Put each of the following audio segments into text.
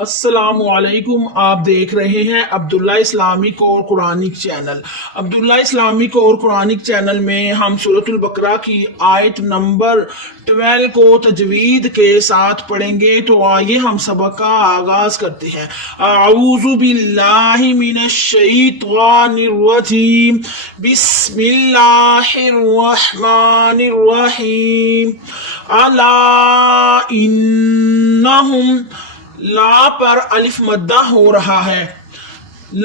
السلام علیکم، آپ دیکھ رہے ہیں عبداللہ اسلامک اور قرآنک چینل۔ عبداللہ اسلامک اور قرآنک چینل میں ہم سورۃ البقرہ کی آیت نمبر 12 کو تجوید کے ساتھ پڑھیں گے، تو آئیے ہم سبق کا آغاز کرتے ہیں۔ اعوذ باللہ من الشیطان الرجیم، بسم اللہ الرحمن الرحیم۔ الا انہم، لا پر الف مدہ ہو رہا ہے،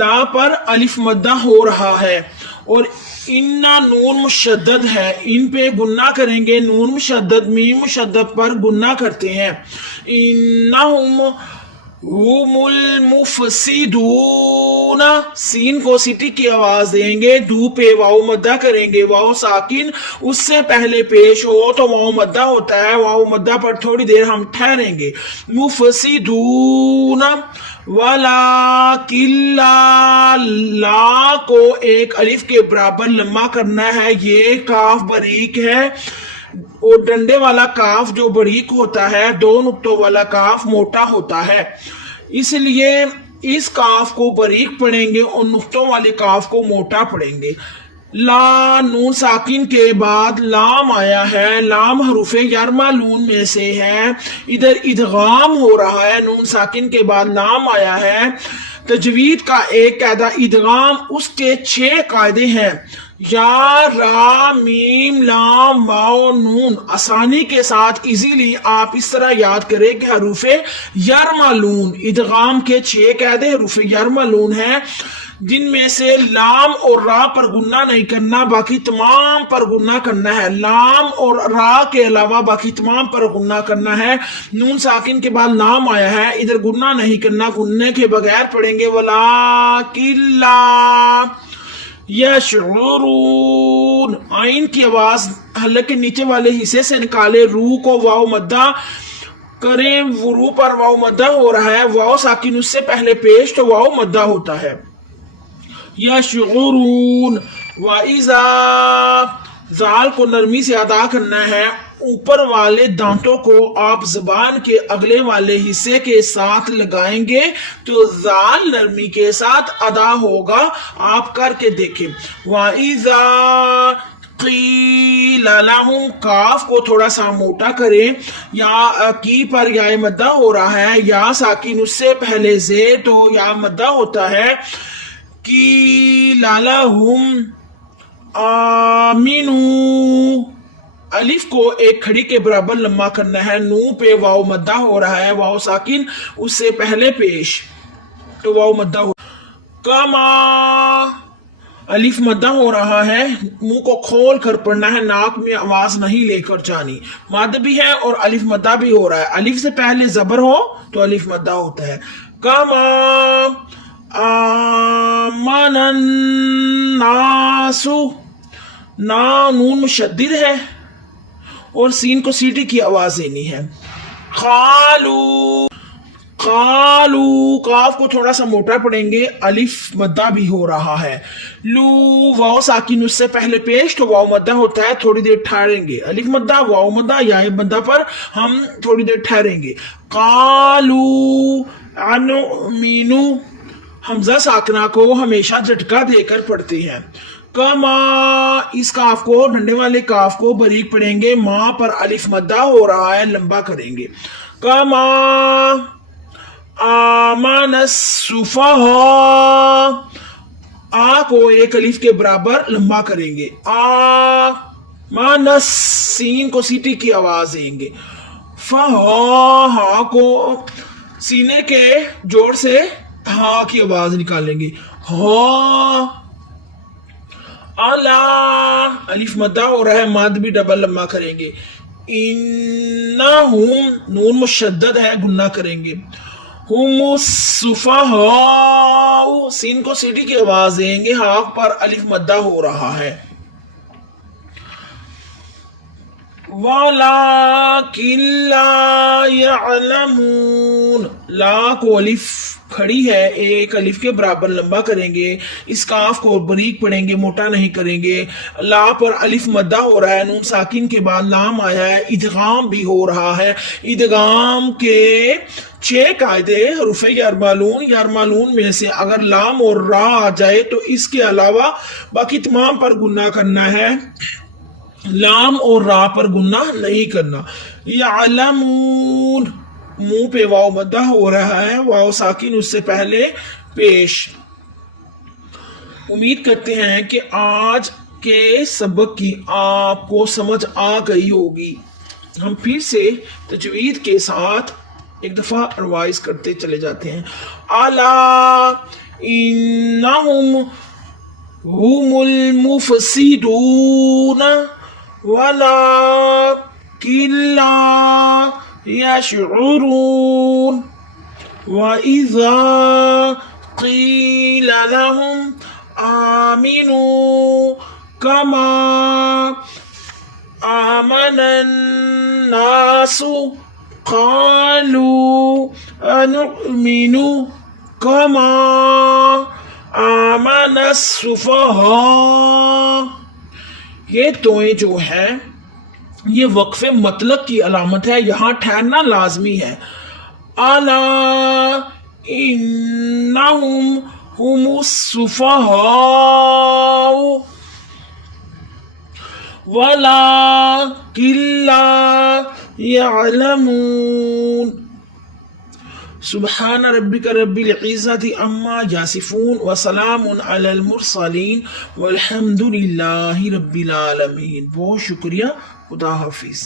لا پر الف مدہ ہو رہا ہے، اور انا نون مشدد ہے، ان پہ گنہ کریں گے، نون مشدد میم مشدد پر گنہ کرتے ہیں۔ انہم هم المفسدون، سین کو سیٹی کی آواز دیں گے، دو پہ واو مدہ کریں گے، واو ساکن اس سے پہلے پیش ہو تو واو مدہ ہوتا ہے، واو مدہ پر تھوڑی دیر ہم ٹھہریں گے۔ مفسدون ولیکن، لا کو ایک الف کے برابر لمبا کرنا ہے، یہ کاف باریک ہے، اور ڈنڈے والا کاف جو باریک ہوتا ہے، دو نقطوں والا کاف موٹا ہوتا ہے، اس لیے اس کاف کو باریک پڑھیں گے اور نقطوں والے کاف کو موٹا پڑھیں گے۔ لا نون ساکن کے بعد لام آیا ہے، لام حروف یرملون میں سے ہے، ادھر ادغام ہو رہا ہے، نون ساکن کے بعد لام آیا ہے۔ تجوید کا ایک قاعدہ ادغام، اس کے 6 قاعدے ہیں، یا را میم لام واو نون، آسانی کے ساتھ ایزیلی آپ اس طرح یاد کریں کہ حروف یرملون، ادغام کے 6 قاعدے حروف یرملون ہیں، جن میں سے لام اور را پر گنہ نہیں کرنا، باقی تمام پر گنہ کرنا ہے، لام اور را کے علاوہ باقی تمام پر گنہ کرنا ہے۔ نون ساکن کے بعد لام آیا ہے، ادھر گنہ نہیں کرنا، گننے کے بغیر پڑھیں گے۔ ولیکن لا یشعرون، آئین کی آواز حلق کے نیچے والے حصے سے نکالے، رو کو واو مدہ کریں، رو پر واو مدہ ہو رہا ہے، واو ساکن اس سے پہلے پیش تو واو مدہ ہوتا ہے۔ یشعرون، وَإِذَا، زال کو نرمی سے ادا کرنا ہے، اوپر والے دانتوں کو آپ زبان کے اگلے والے حصے کے ساتھ لگائیں گے تو زال نرمی کے ساتھ ادا ہوگا، آپ کر کے دیکھیں۔ وَإِذَا قِیلَ لَهُمْ، کاف کو تھوڑا سا موٹا کریں، یا کی پر یا مدہ ہو رہا ہے، یا ساکن اس سے پہلے سے تو یا مدہ ہوتا ہے۔ قِیلَ لَهُمْ آمِنُوا، الف کو ایک کھڑی کے برابر لمبا کرنا ہے، نو پہ واو مدہ ہو رہا ہے، واو ساکن اس سے پہلے پیش تو واو مدہ ہو۔ کما، الف مدہ ہو رہا ہے، منہ کو کھول کر پڑھنا ہے، ناک میں آواز نہیں لے کر جانی، مد بھی ہے اور الف مدہ بھی ہو رہا ہے، الف سے پہلے زبر ہو تو الف مدہ ہوتا ہے۔ کما آمن الناس، نون مشدد ہے اور سین کو سیٹی کی آواز دینی ہے۔ قالو، قالو، کاف کو تھوڑا سا موٹا پڑھیں گے، الف مدہ بھی ہو رہا ہے۔ لو، واو ساکن اس سے پہلے پیش تو واو مدہ ہوتا ہے، تھوڑی دیر ٹھہریں گے، الف مدہ واو مدہ یا مدہ پر ہم تھوڑی دیر ٹھہریں گے۔ قالو انؤمنو، حمزہ ساکنہ کو ہمیشہ جھٹکا دے کر پڑھتے ہیں۔ کما، اس کاف کو ڈنڈے والے کاف کو باریک پڑھیں گے، ماں پر الف مدہ ہو رہا ہے، لمبا کریں گے۔ کما آمن السفہاء، آ کو ایک الف کے برابر لمبا کریں گے، آمن، سین کو سیٹی کی آواز دیں گے، فہا، ہا کو سینے کے جوڑ سے ہا کی آواز نکالیں گے، ہا، الا، الف مدہ ہو رہا ہے، مد بھی ڈبل لمبا کریں گے، انہم، نون مشدد ہے، گنہ کریں گے، ہم السفہاء، سین کو سیٹی کی آواز دیں گے، ہاف پر الف مدہ ہو رہا ہے۔ وَلَٰكِن لَا يَعْلَمُونَ، لا کو الف کھڑی ہے، ایک الف کے برابر لمبا کریں گے، اس کاف کو باریک پڑھیں گے، موٹا نہیں کریں گے، لا پر الف مدہ ہو رہا ہے، نون ساکن کے بعد لام آیا ہے، ادغام بھی ہو رہا ہے، ادغام کے 6 قاعدے حروف یارمالون میں سے اگر لام اور را آ جائے تو اس کے علاوہ باقی تمام پر گناہ کرنا ہے، لام اور را پر گناہ نہیں کرنا۔ یعلمون، منہ پہ واو مدہ ہو رہا ہے، واو ساکن اس سے پہلے پیش۔ امید کرتے ہیں کہ آج کے سبق کی آپ کو سمجھ آ گئی ہوگی۔ ہم پھر سے تجوید کے ساتھ ایک دفعہ ریوائز کرتے چلے جاتے ہیں۔ الا انہم هم المفسدون ولكن لا يشعرون وإذا قيل لهم آمنوا كما آمن الناس قالوا أنؤمن كما آمن السفهاء۔ یہ توئیں جو ہے یہ وقف مطلق کی علامت ہے، یہاں ٹھہرنا لازمی ہے۔ الا انہم هم السفهاء ولكن لا يعلمون۔ سبحان ربک رب العزت عما یصفون وسلام علی المرسلین والحمد للہ رب العالمین۔ بہت شکریہ، خدا حافظ۔